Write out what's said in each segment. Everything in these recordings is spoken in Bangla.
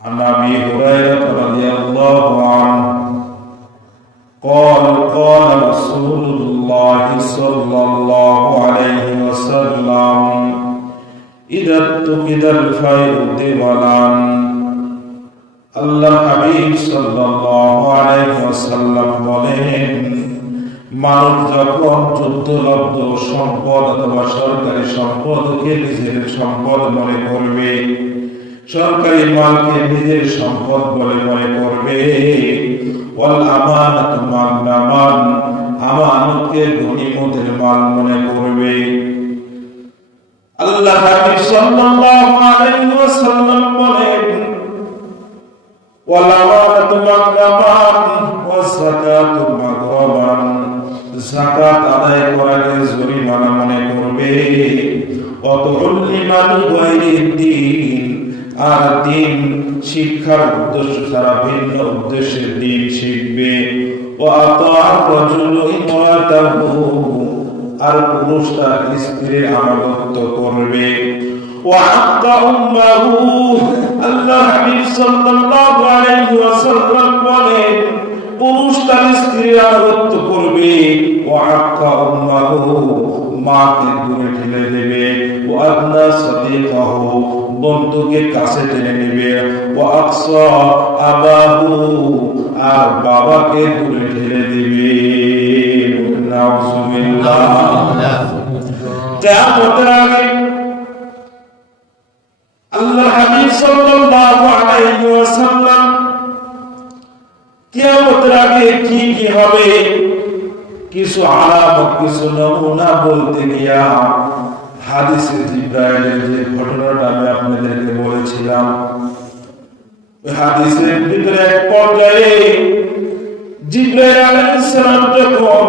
عن أبي هريرة رضي الله عنه قال قال رسول الله صلى الله عليه وسلم إذا اتخذ الخير دبلا আল্লাহ হাবিব সাল্লাল্লাহু আলাইহি ওয়াসাল্লাম বলেন, মানুষ যখন যুদ্ধলব্ধ সম্পদ অথবা সরকারি সম্পদকে নিজের সম্পদ মনে করবে, সরকারি মালকে নিজের সম্পদ বলে মনে করবে, ওয়াল আমানাতু মাগনামান, আমানতকে গনিমতের মাল মনে করবে। আল্লাহ হাবিব সাল্লাল্লাহু আলাইহি ওয়াসাল্লাম বলেন, ওয়াল আমানাতু মাগনামান ওয়াস যাকাতু মাগরামান, যাকাত আদায় করাকে জরিমানা মনে করবে। ওয়াতুল্লিমাল গায়রিদ দ্বীন, আর দিন শিক্ষার উদ্দেশ্য ছাড়া ভিন্ন উদ্দেশ্যে দিন শিখবে। ওয়াতাআ রাজুলু ইমরাতাহু, আর পুরুষ তার স্ত্রীর আনুগত্য করবে। ওয়াআতা উম্মাহু, আল্লাহ হাবিব সাল্লাল্লাহু আলাইহি ওয়াসাল্লাম বলেন, পুরুষ তার স্ত্রীর আনুগত্য করবে। ওয়াআতা উম্মাহু, মাকে দূরে ঠেলে দেবে। ওয়াআদনা সাদিকাহু, বন্ধুকে কাছে টেনে নেবে। ওয়াআকসা আবাহু, আর বাবাকে দূরে ঠেলে দেবে। নাউযুবিল্লাহ। কিয়ামতের আগে আল্লাহ হাবিব সাল্লাল্লাহু আলাইহি ওয়াসাল্লাম কিয়ামতের আগে কি কি হবে কিছু আলামত, কিছু নমুনা বলতে গিয়া হাদিসে জিবরাইলের যে ঘটনাটা আমি আপনাদেরকে বলেছিলাম, ওই হাদিসের ভিতরে এক পর্যায়ে জিবরাইল আলাইহিস সালাম যখন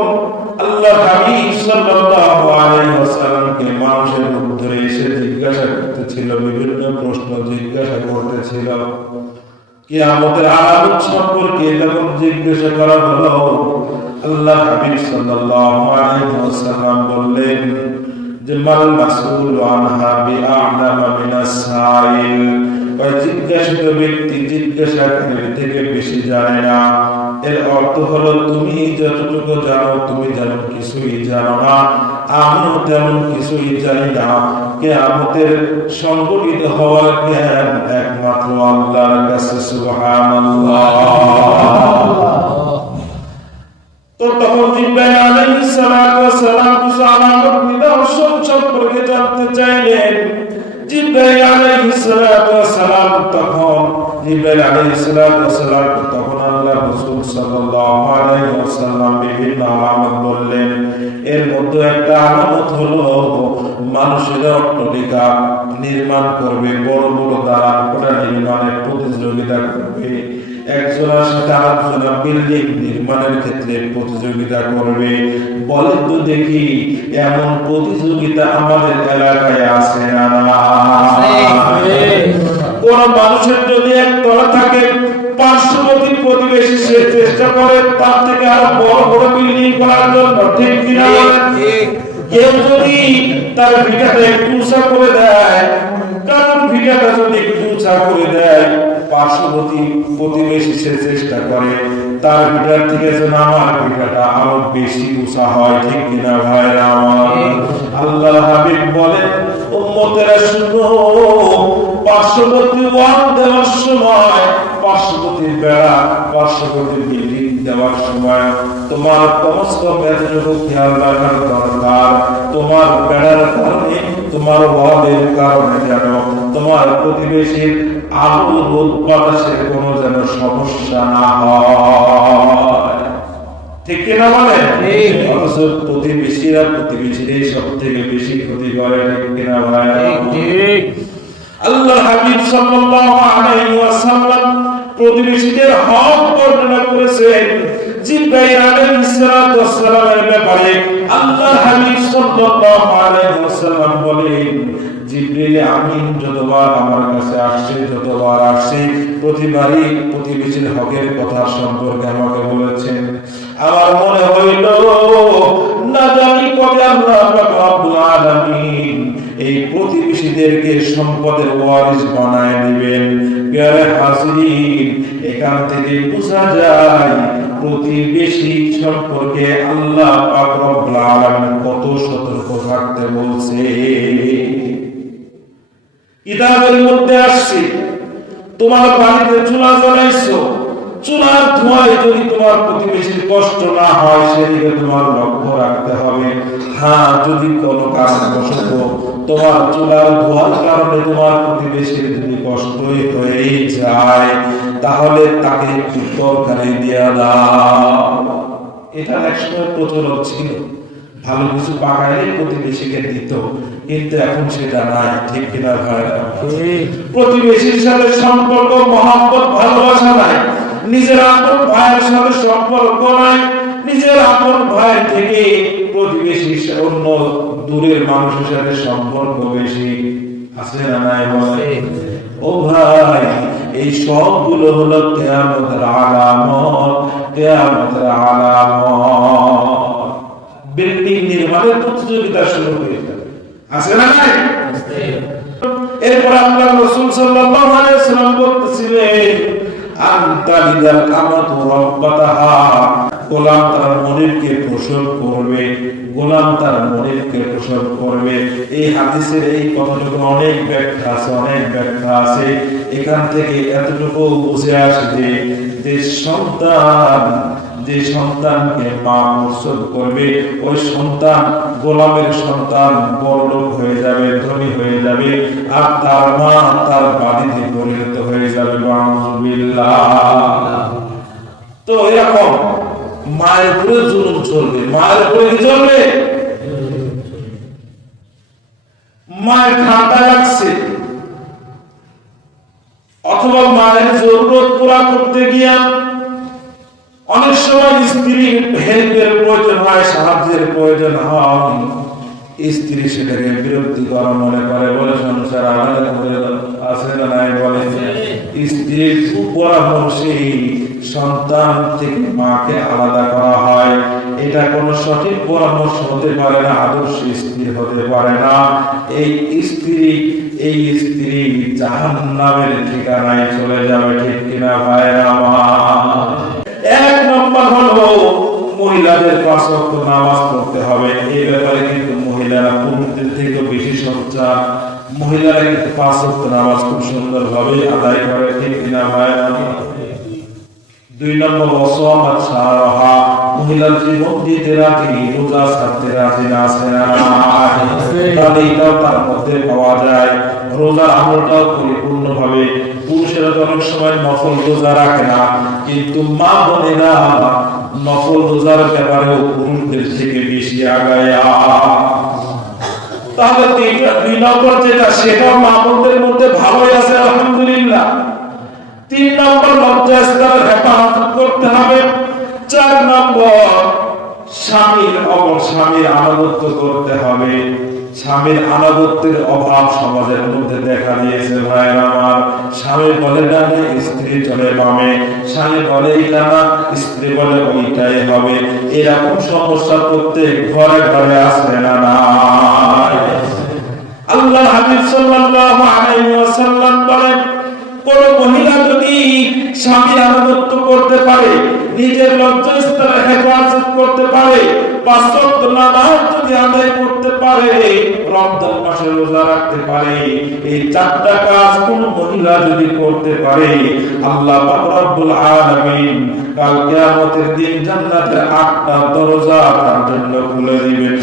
আল্লাহ হাবিব সাল্লাল্লাহু আলাইহি ওয়াসাল্লামকে মানুষের রূপ ধরে এসে জিজ্ঞাসা করতেছিল, বিভিন্ন প্রশ্ন জিজ্ঞাসা করতেছিল, কিয়ামতের আলামত সম্পর্কে যখন জিজ্ঞাসা করা হলো, আল্লাহ হাবিব সাল্লাল্লাহু আলাইহি ওয়াসাল্লাম বললেন যে মাল মাসউল আনহা বিআ'লামা মিনাস সাইল, ওই জিজ্ঞাসিত ব্যক্তি জিজ্ঞাসাকারীর থেকে বেশি জানে না। এর অর্থ হলো, তুমি যতটুকু জানো তুমি যেমন কিছুই জানো না, আমিও তেমন কিছুই জানি না। কিয়ামতের সংঘটিত হওয়ার জ্ঞান একমাত্র আল্লাহর কাছে। সুবহানাল্লাহ। তো তখন জিবরাইল আলাইহিস সালাম কিছু আলামত নিদর্শন সম্পর্কে জানতে চাইলেন। জিবরাইল আলাইহিস সালাম তখন আল্লাহ রাসূল সাল্লাল্লাহু আলাইহি ওয়াসাল্লাম বিভিন্ন আলামত বললেন। এর মধ্যে একটা আলামত হলো, মানুষের অট্টালিকা নির্মাণ করবে, বড় বড় দালান কোঠা নির্মাণের প্রতিযোগিতা করবে, একজনের সাথে আরেকজনের বিল্ডিং নির্মাণের ক্ষেত্রে প্রতিযোগিতা করবে। বলেন তো দেখি, এমন প্রতিযোগিতা আমাদের এলাকায় আছে না? কোন মানুষের যদি একতলা থাকে, পার্শ্ববর্তী প্রতিবেশী সে চেষ্টা করে তার থেকে আরো বড় বড় বিল্ডিং করার জন্য, ঠিক কিনা? কেউ যদি তার ভিটাটা একটু উঁচা করে দেয়, কারণ ভিটাটা যদি একটু উঁচা করে দেয়, পার্শ্ববর্তী প্রতিবেশী সে চেষ্টা করে তার ভিটার থেকে যেন আমার ভিটাটা আরো বেশি উঁচা হয়, ঠিক কিনা ভাইরা আমার? আল্লাহ হাবিব বলেন, উম্মতেরা শুনো, পার্শ্ববর্তী ওয়াল দেওয়ার সময়, পার্শ্ববর্তী বেড়া, পার্শ্ববর্তী বিল্ডিং দেওয়ার সময় তোমার সমস্ত বেদনাকে খেয়াল রাখার দরকার। তোমার বেড়ার কারণে, তোমার ওয়ালের কারণে যেন তোমার প্রতিবেশীর আলো রোদ বাতাসের কোনো যেন সমস্যা না হয়, ঠিক কিনা বলেন? অথচ প্রতিবেশীরাই সব থেকে বেশি ক্ষতি করে, ঠিক কিনা ভাই? আল্লাহ হাবিব সাল্লাল্লাহু আলাইহি ওয়াসাল্লাম প্রতিবেশীদের হক বর্ণনা করেছেন। জিবরাইল আলাইহিস সালামের ব্যাপারে আল্লাহ হাবিব সাল্লাল্লাহু আলাইহি ওয়াসাল্লাম বলেন, জিবরাইল আমিন যতবার আমার কাছে আসছে প্রতিবারই প্রতিবেশীর হকের কথা সম্পর্কে আমাকে বলেছেন। আমার মনে হইল, না জানি কবে আল্লাহ পাক রব্বুল আলামিন এই প্রতিবেশীদেরকে সম্পদের ওয়ারিশ বানায় দিবেন। প্রিয় হাজিরিন, এখান থেকে বোঝা যায় প্রতিবেশী সম্পর্কে আল্লাহ পাক রব্বুল আলামিন কত সতর্ক থাকতে বলছে। কিতাবের মধ্যে আসছে, তোমার বাড়িতে চুলা জ্বালাইছো, চুলার ধোঁয়ায় যদি তোমার প্রতিবেশীর কষ্ট না হয় সেদিকে তোমার লক্ষ্য রাখতে হবে। হ্যাঁ, যদি কোনো কারণবশত তোমার চুলার ধোঁয়ার কারণে তোমার প্রতিবেশীর যদি কষ্টই হয়ে যায়, তাহলে তাকে একটু তরকারি দিয়ে দাও। এটা একসময় প্রচলন ছিল, ভালো কিছু পাকাইলে প্রতিবেশীকে দিত, কিন্তু এখন সেটা নাই। ঠিক কিনা ভাই? প্রতিবেশীর সাথে সম্পর্ক, মহব্বত, ভালোবাসা নাই। নিজের আপন ভাইয়ের সাথে সম্পর্ক নাই। নিজের আপন ভাই থেকে প্রতিবেশী অন্য দূরের মানুষের সাথে সম্পর্ক বেশি। আছে না নাই? বলে ও ভাই, এই সবগুলো হলো কিয়ামতের আলামত। কিয়ামতের আলামত। বিল্ডিং নির্মাণের প্রতিযোগিতা শুরু হয়ে যাবে। আছে না নাই? এরপর আল্লাহ রাসূল সাল্লাল্লাহু আলাইহি ওয়াসাল্লাম বলতেছিলেন, আনতালিদাল আমাতু রাব্বাতাহা, গোলাম তার মনিবকে প্রসব করবে, গোলাম তার মনিবকে প্রসব করবে। এই হাদিসের এই কথাটুকু অনেক ব্যাখ্যা আছে, অনেক ব্যাখ্যা আছে। এখান থেকে এতটুকু বুঝে আসে যে সন্তানকে মা প্রসব করবে, ওই সন্তান, গোলামের সন্তান বড়লোক হয়ে যাবে, ধনী হয়ে যাবে, আর তার মা তার বাড়িতে পরিণত হয়ে যাবে। তো এরকম মায়ের উপরে জুলুম চলবে, মায়ের উপরে কি চলবে? মায়ের ঠান্ডা লাগছে, অথবা মায়ের জরুরত পুরা করতে গিয়া অনেক সময় স্ত্রীর হেল্পের প্রয়োজন হয়, সাহায্যের প্রয়োজন হয়। স্ত্রী সেটাকে বিরক্তিকর মনে করে, বলে সংসার আছে না নাই? বলে স্ত্রীর পরামর্শে সন্তান থেকে মাকে আলাদা করা হয়। এটা কোন সঠিক পরামর্শ হতে পারে না, আদর্শ স্ত্রী হতে পারে না। এই স্ত্রী জাহান্নামের ঠিকানায় চলে যাবে। ঠিক কিনা ভাইরা আমার? এক নম্বর হলো মহিলাদের 5 ওয়াক্ত নামাজ পড়তে হবে। এই ব্যাপারে কিন্তু মহিলারা পুরুষদের থেকে বেশি সোচ্চার। মহিলারা কিন্তু 5 ওয়াক্ত নামাজ খুব সুন্দরভাবে আদায় করে। ঠিক কিনা ভাইরা? 2 নম্বর ওয়াসামাত শাহরাহা, মহিলার জীবন দিতে রাজি, রোজা ছাড়তে রাজি না, আছে না? তাহলে এটাও তার মধ্যে পাওয়া যায়। রোজার আমলটাও পরিপূর্ণভাবে, পুরুষেরা অনেক সময় নফল রোজা রাখে না, কিন্তু মা বোনেরা নফল রোজার ব্যাপারেও পুরুষদের থেকে বেশি আগায়। তাহলে 2 নম্বর যেটা, সেটাও মা বোনদের মধ্যে ভালোই আছে, আলহামদুলিল্লাহ। 3 নম্বর লজ্জাস্থানের হেফাজত করতে হবে। 4 নম্বর স্বামীর আনুগত্য করতে হবে। স্বামীর আনুগত্যের অভাব সমাজের মধ্যে দেখা দিয়েছে ভাইরা আমার। স্বামী বলে ডানে, স্ত্রী চলে বামে, স্বামী বলে এটা না, স্ত্রী বলে ওইটাই হবে। এরকম সমস্যা প্রত্যেক ঘরে ঘরে আসে না? আল্লাহ হাবিব সাল্লাল্লাহু আলাইহি ওয়াসাল্লাম বলেন, কোন মহিলা যদি স্বামীর আনুগত্য করতে পারে, নিজের লজ্জাস্থানের হেফাজত করতে পারে, 5 ওয়াক্ত নামাজ যদি আদায় করতে পারে, রমজান মাসে রোজা রাখতে পারে, এই 4টা কাজ কোন মহিলা যদি করতে পারে, আল্লাহ পাক রব্বুল আলামিন কাল কিয়ামতের দিন জান্নাতের 8টা দরজা তার জন্য খুলে দিবেন।